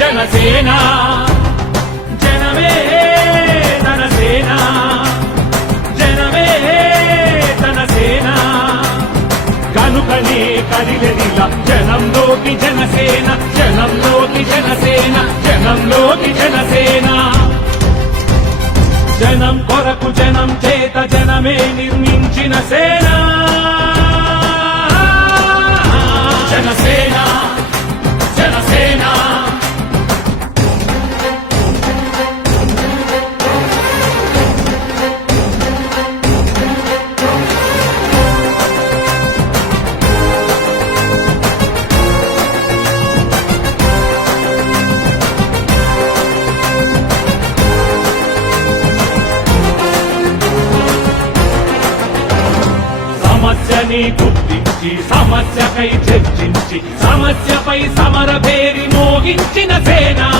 జనసేన. జనమే తన సేన జనమే తన సేన కనుకనే కదిలెదిల జనంలోకి జనసేన. జనంలోకి జనసేన. జనంలోకి జనసేన. జనం కొరకు జనం చేత జనమే నిర్మించిన సేనా. సమస్యని గుర్తించి సమస్యపై చర్చించి సమస్యపై సమర పేరి మోగించిన సేనా.